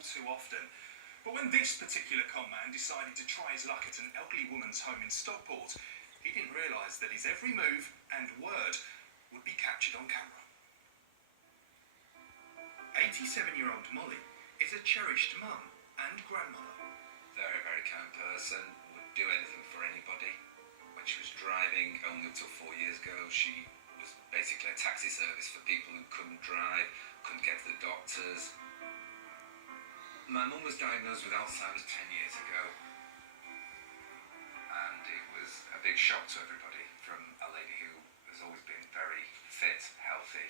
all too often. But when this particular conman decided to try his luck at an elderly woman's home in Stockport, he didn't realise that his every move and word would be captured on camera. 87-year-old Molly is a cherished mum and grandmother. Very, very kind person, would do anything for anybody. When she was driving, only up till 4 years ago, she was basically a taxi service for people who couldn't drive, couldn't get to the doctors. My mum was diagnosed with Alzheimer's 10 years ago, and it was a big shock to everybody, from a lady who has always been very fit, healthy.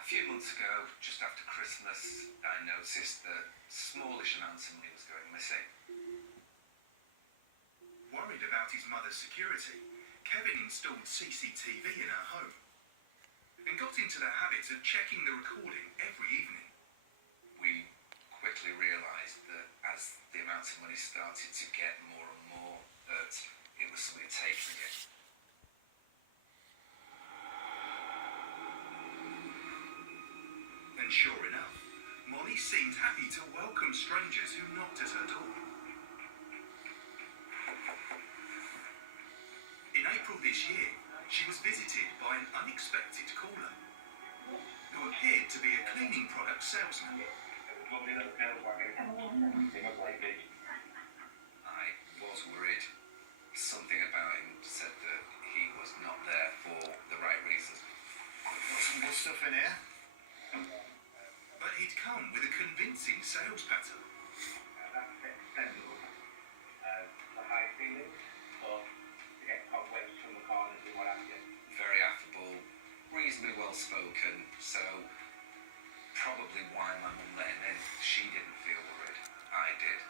A few months ago, just after Christmas, I noticed that smallish amounts of money was going missing. Worried about his mother's security, Kevin installed CCTV in her home and got into the habit of checking the recording every evening. We quickly realised that as the amounts of money started to get more and more, that it was somebody taking it. And sure enough, Molly seemed happy to welcome strangers who knocked at her door. In April this year, she was visited by an unexpected caller who appeared to be a cleaning product salesman. I was worried. Something about him said that he was not there for the right reasons. Got some good stuff in here. But he'd come with a convincing sales pattern. That's extendable. The high ceilings, or to get cobwebs from the corners and what have you. Very affable, reasonably well spoken, so probably why my mum let him in. She didn't feel worried. I did.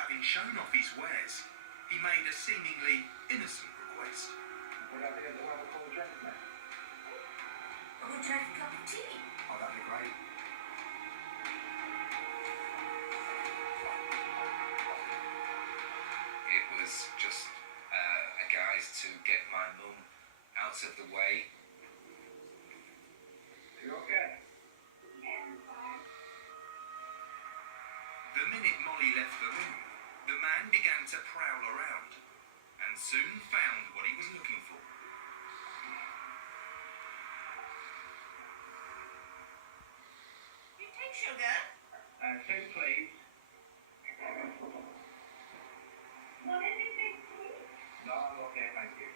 Having shown off his wares, he made a seemingly innocent request. Would I be able to have a cold drink, mate? I would like a cup of tea. Oh, that'd be great. It was just a guise to get my mum out of the way. You okay? The minute Molly left the room, the man began to prowl around and soon found what he was looking for. You take sugar? 2 please. What is it, please? No, I'm okay, thank you.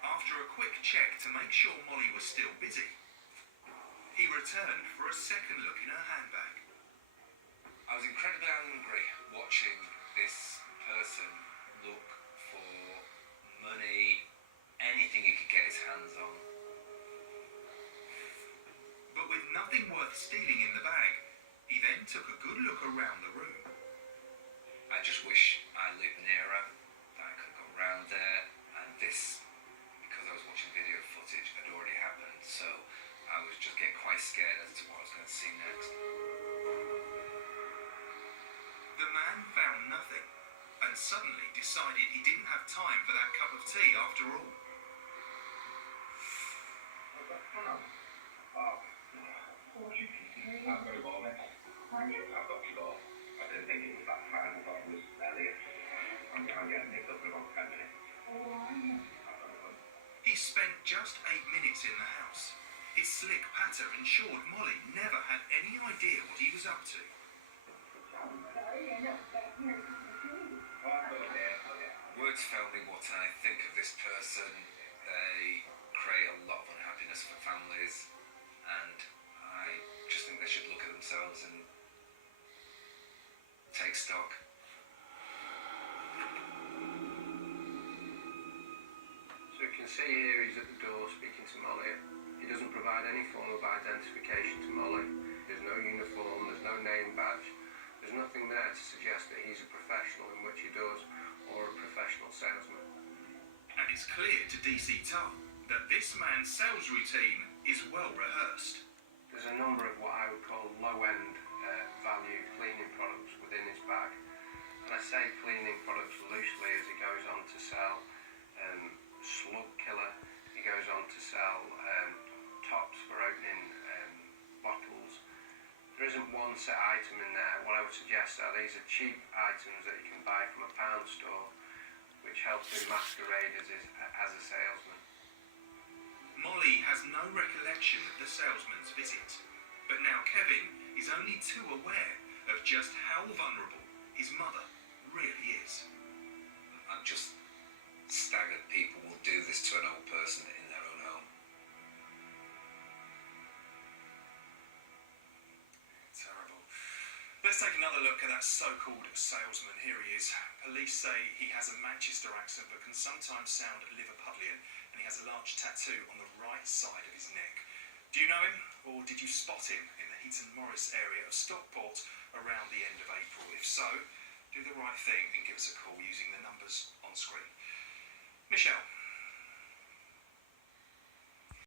After a quick check to make sure Molly was still busy, he returned for a second look in her handbag. I was incredibly angry watching this person look for money, anything he could get his hands on. But with nothing worth stealing in the bag, he then took a good look around the room. I just wish I lived nearer, that I could go round there, and this, because I was watching video footage, had already happened, so I was just getting quite scared as to what I was going to see next. The man found nothing and suddenly decided he didn't have time for that cup of tea after all. What's that from? Oh. I've got a ball, mate. I've got your ball. I didn't think it was that fine. I thought it was earlier. I'm getting picked up in about 10 minutes. He spent just 8 minutes in the house. His slick patter ensured Molly never had any idea what he was up to. Words fail me what I think of this person. They create a lot of unhappiness for families, and I just think they should look at themselves and take stock. So you can see here he's at the door speaking to Molly. He doesn't provide any form of identification to Molly. There's no uniform, there's no name badge. There's nothing there to suggest that he's a professional in which he does, or a professional salesman. And it's clear to DC Tull that this man's sales routine is well rehearsed. There's a number of what I would call low-end value cleaning products within his bag. And I say cleaning products loosely as he goes on to sell slug killer. He goes on to sell tops for opening bottles. There is isn't one set item in there. What I would suggest are these are cheap items that you can buy from a pound store, which helps him masquerade as a salesman. Molly has no recollection of the salesman's visit, but now Kevin is only too aware of just how vulnerable his mother really is. I'm just staggered people will do this to an old person in their own home. Terrible. Let's take another look at that so-called salesman. Here he is. Police say he has a Manchester accent but can sometimes sound Liverpudlian, and he has a large tattoo on the right side of his neck. Do you know him, or did you spot him in the Heaton Morris area of Stockport around the end of April? If so, do the right thing and give us a call using the numbers on screen. Michelle.